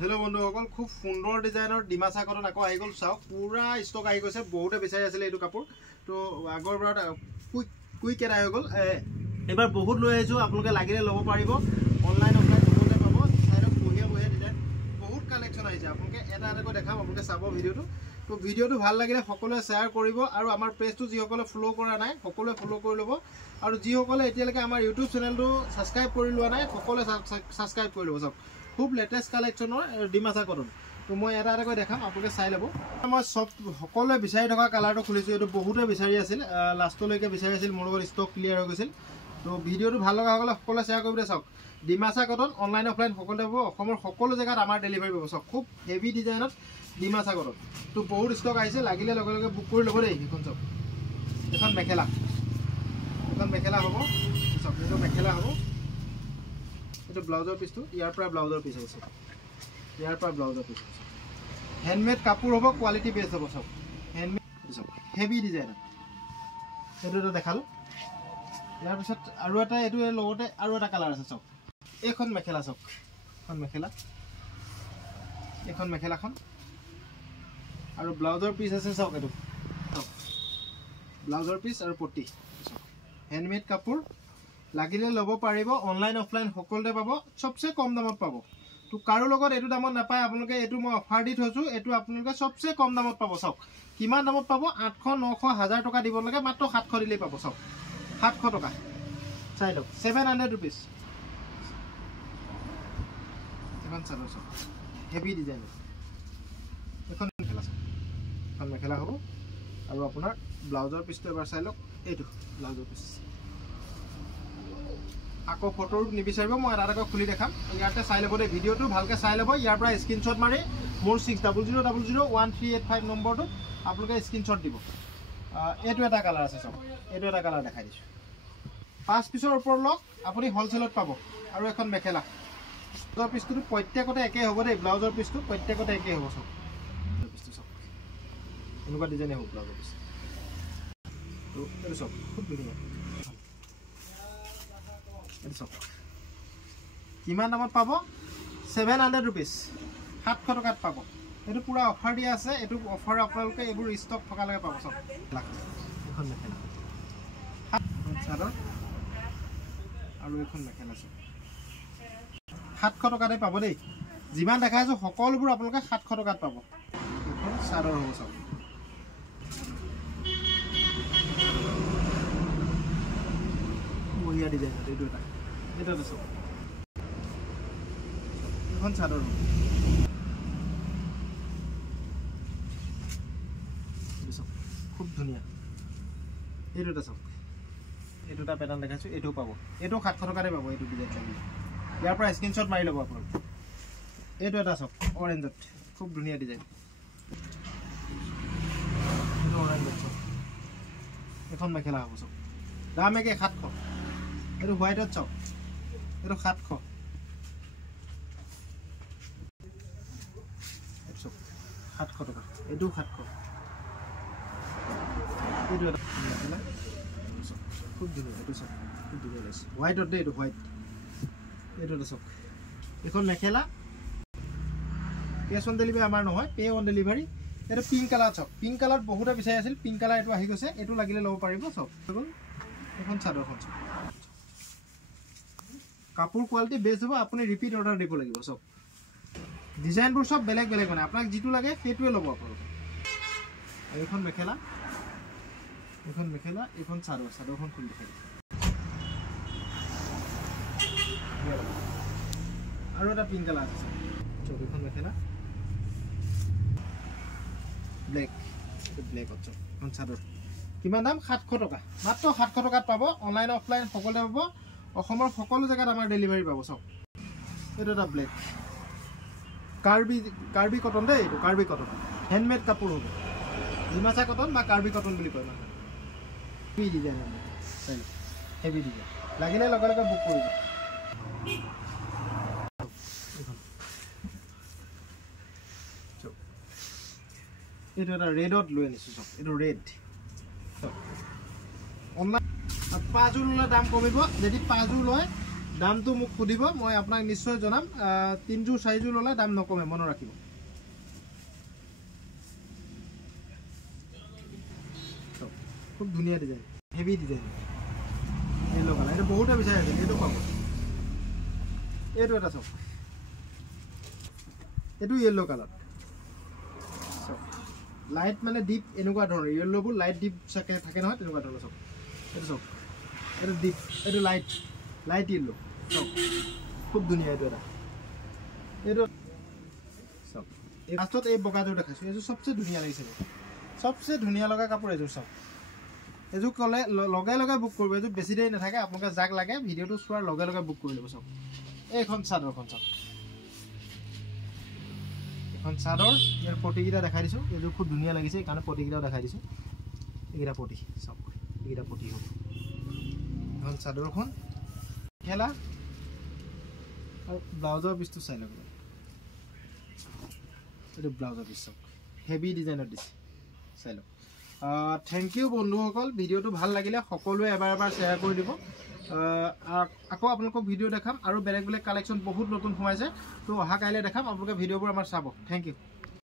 hello बंधुসকল খুব সুন্দৰ ডিজাইনৰ ডিমাচা কটন আকৌ আহি গল চাওক পুৰা ষ্টক আহি গৈছে বহুতে বিচাৰি আছিল এইটো কাপোৰ তো আগৰ পৰা কুইক এটা হৈ গল এবাৰ বহুত লৈ আহিছো আপোনালোকে লাগিলে ল'ব পাৰিব অনলাইন অফলাইন সকলোতে পাব চাইডত বহিয়া ডিজাইন বহুত কালেকচন আহিছে আপোনালোকে এটা এটাকৈ দেখাম আপোনালোকে চাব ভিডিওটো তো ভিডিওটো ভাল লাগিলে সকলোৱে শেয়াৰ কৰিব আৰু আমাৰ পেজটো যিসকলে ফলো কৰা নাই সকলোৱে ফলো কৰি ল'ব আৰু যিসকলে এতিয়ালৈকে আমাৰ ইউটিউব চেনেলটো সাবস্ক্ৰাইব কৰি লোৱা নাই সকলোৱে সাবস্ক্ৰাইব কৰি ল'ব চাওক খুব লেটেষ্ট কালেকচনৰ ডিমাচা কটন তো মই এটা এটাকৈ দেখাম আপোনালোকে চাই ল'ব মই সব সকলোৱে বিচাৰি থকা কালাৰটো খুলিছোঁ এইটো বহুতে বিচাৰি আছিল লাষ্টলৈকে বিচাৰি আছিল মোৰ লগত ষ্টক ক্লিয়াৰ হৈ গৈছিল তো ভিডিওটো ভাল লগা হ'লে সকলোৱে শ্বেয়াৰ কৰিব চাওক ডিমাচা কটন অনলাইন অফলাইন সকলোতে পাব অসমৰ সকলো জেগাত আমাৰ ডেলিভাৰী পাব চাওক খুব হেভি ডিজাইনত ডিমাচা কটন তো বহুত ষ্টক আহিছে লাগিলে লগে লগে বুক কৰি ল'ব দেই এইখন চাওক এখন মেখেলা হ'ব চাওক এইটো মেখেলা হ'ব এইটো ব্লাউজৰ পিছটো ইয়াৰ পৰা ব্লাউজৰ পিছ আছে হেণ্ডমেড কাপোৰ হ'ব কোৱালিটি বেষ্ট হ'ব চাওক হেণ্ডমেড চাওক হেভি ডিজাইন এইটো এটা দেখালোঁ ইয়াৰ পিছত আৰু এটা এইটো লগতে আৰু এটা কালাৰ আছে চাওক এইখন মেখেলা চাওক এইখন মেখেলাখন আৰু ব্লাউজৰ পিছ আছে চাওক এইটো চাওক ব্লাউজৰ পিছ আৰু পট্টি হেণ্ডমেড কাপোৰ লাগিলে ল'ব পাৰিব অনলাইন অফলাইন সকলোতে পাব সবচে কম দামত পাব তো কাৰো লগত এইটো দামত নাপায় আপোনালোকে এইটো মই অফাৰ দি থৈছোঁ এইটো আপোনালোকে সবচে কম দামত পাব চাওক কিমান দামত পাব 800 900 1000 টকা দিব লাগে মাত্ৰ 700 দিলেই পাব চাওক 700 টকা চাই লওক 700 रुपीस এখন চালো চাওক হেভি ডিজাইন এখন মেখেলা হ'ব আৰু আপোনাৰ ব্লাউজৰ পিছটো এবাৰ চাই লওক এইটো ব্লাউজৰ পিছ আকৌ ফটো নিবিচাৰিব মই এটা খুলি দেখাম ইয়াতে চাই ল'ব দেই ভিডিওটো ভালকৈ চাই ল'ব ইয়াৰ পৰা স্ক্ৰীনশ্বট মাৰি মোৰ 6000001385 নম্বৰটো আপোনালোকে স্ক্ৰীনশ্বট দিব এইটো এটা কালাৰ আছে চাওক এইটো এটা কালাৰ দেখাই দিছোঁ 5 পিছৰ ওপৰত লওক আপুনি হ'লচেলত পাব আৰু এখন মেখেলা ব্লাউজৰ পিছটো প্ৰত্যেকতে একে হ'ব দেই ব্লাউজৰ পিছটো প্ৰত্যেকতে একে হ'ব চাওক পিছটো চাওক এনেকুৱা ডিজাইন হ'ব ব্লাউজৰ পিছ তো এইটো চাওক খুব ধুনীয়া কিমান দামত পাব 700 रुपीस 700 টকাত পাব এইটো পুৰা অফাৰ দিয়া আছে এইটো অফাৰ আপোনালোকে এইবোৰ ষ্টক থকালৈকে পাব চাওক এখন মেখেলা চাদৰ আৰু এখন মেখেলা আছে 700 টকাতে পাব দেই যিমান দেখাইছো সকলোবোৰ আপোনালোকে 700 টকাত পাব এখন চাদৰ হ'ব চাওক বঢ়িয়া ডিজাইন এইটো এটা চাওক এখন চাদৰ খুব ধুনীয়া এইটো এটা চাওক এইটো এটা পেটাৰ্ণ দেখাইছোঁ এইটোও পাব এইটো 700 টকাতে পাব এইটো ডিজাইন ইয়াৰ পৰা স্ক্ৰীনশ্বট মাৰি ল'ব আপোনালোকে এইটো এটা চাওক অৰেঞ্জত খুব ধুনীয়া ডিজাইন এইটো অৰেঞ্জত চাওক এখন মেখেলা হ'ব চাওক দাম একে 700 এইটো হোৱাইটত চাওক এইটো 700 টকা এইটো 700 এইটো এটা মেখেলা খুব ধুনীয়া এইটো চাওক খুব ধুনীয়া লাগিছে হোৱাইটত দেই এইটো হোৱাইট এইটো এটা চাওক এখন মেখেলা কেছ অন ডেলিভাৰী আমাৰ নহয় পে অন ডেলিভাৰী এইটো পিংক কালাৰ চাওক পিংক কালাৰত বহুতে বিচাৰি আছিল পিংক কালাৰ এইটো আহি গৈছে এইটো লাগিলে ল'ব পাৰিব চাওক এখন চাদৰখন চাওক কাপোৰ কোৱালিটি বেষ্ট হ'ব আপুনি ৰিপিট অৰ্ডাৰ দিব লাগিব চাওক ডিজাইনবোৰ সব বেলেগ বেলেগ মানে আপোনাক যিটো লাগে সেইটোৱে ল'ব আপোনালোকে এইখন মেখেলা এইখন চাদৰখন খুলি দেখাই আৰু এটা পিংক কালাৰ আছে চাওক এইখন মেখেলা ব্লেকত চাওক এখন চাদৰ কিমান দাম 700 টকা মাত্ৰ 700 টকাত পাব অনলাইন অফলাইন সকলোতে পাব অসমৰ সকলো জেগাত আমাৰ ডেলিভাৰী পাব চাওক এইটো এটা ব্লেক কাৰ্বি কটন দেই এইটো কাৰ্বি কটন হেণ্ডমেড কাপোৰ হ'ব ডিমাচা কটন বা কাৰ্বি কটন বুলি কয় মানুহে হেভি ডিজাইন হেভি ডিজাইন লাগিলে লগে লগে বুক কৰিব এইটো এটা ৰেডত লৈ আনিছোঁ চাওক এইটো ৰেড অনলাইন 5 যোৰ ল'লে দাম কমিব যদি 5 যোৰ লয় দামটো মোক সুধিব মই আপোনাক নিশ্চয় জনাম 3যোৰ 4যোৰ ললে দাম নকমে মনত ৰাখিব খুব ধুনীয়া design heavy design yellow colour এটা বহুতে বিচাৰি আছে এইটো পাব এইটো এটা চাওক এইটো येलो কালাৰ লাইট মানে ডিপ এনেকুৱা ধৰণৰ येलोবোৰ লাইট ডিপ থাকে নহয় তেনেকুৱা ধৰণৰ চাওক এইটো চাওক এইটো ডিপ এইটো লাইট येलो চাওক খুব ধুনীয়া এইটো এটা এইটো চাওক এই লাষ্টত এই বগাটো দেখাইছো এইটো সবচে ধুনীয়া লাগিছে সবচে ধুনীয়া লগা কাপোৰ এইটো চাওক এজু কলে লগে লগে বুক কৰিব এজু বেছি দেৰি নাথাকে আপোনাক যাক লাগে ভিডিওটো চোৱাৰ লগে লগে বুক কৰি ল'ব চাওক এইখন চাদৰখন চাওক এখন চাদৰ ইয়াৰ পটিকিটা দেখাই দিছো এজু খুব ধুনীয়া লাগিছে কাৰণ পটিকিটা দেখাই দিছো এইটা পটি চাওক এইটা পটি হ'ব এখন চাদৰখন খেলা আৰু ব্লাউজৰ পিছটো চাই লওক এইটো ব্লাউজৰ পিছ চাওক হেভি ডিজাইনৰ দিছে চাই লওক থ্যাংক ইউ বন্ধুসকল ভিডিওটো ভাল লাগিলে সকলোৱে এবাৰ শেয়াৰ কৰি দিব আকৌ আপোনালোকক ভিডিও দেখাম আৰু বেলেগ বেলেগ কালেকশ্যন বহুত নতুন সোমাইছে তো অহা কাইলৈ দেখাম আপোনালোকে ভিডিওবোৰ আমাৰ চাব থ্যাংক ইউ